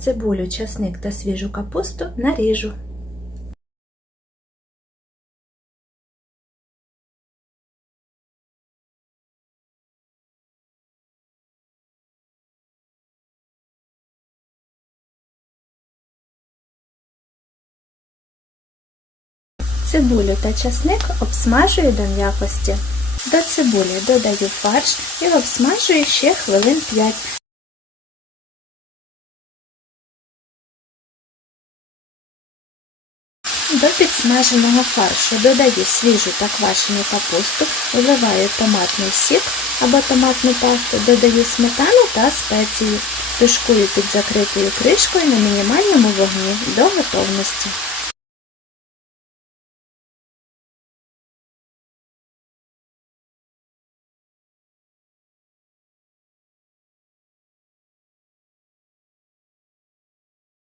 Цибулю, часник та свіжу капусту наріжу. Цибулю та часник обсмажую до м'якості. До цибулі додаю фарш і обсмажую ще хвилин 5. До підсмаженого фаршу додаю свіжу та квашену капусту, вливаю томатний сік або томатну пасту, додаю сметану та спеції. Тушкую під закритою кришкою на мінімальному вогні до готовності.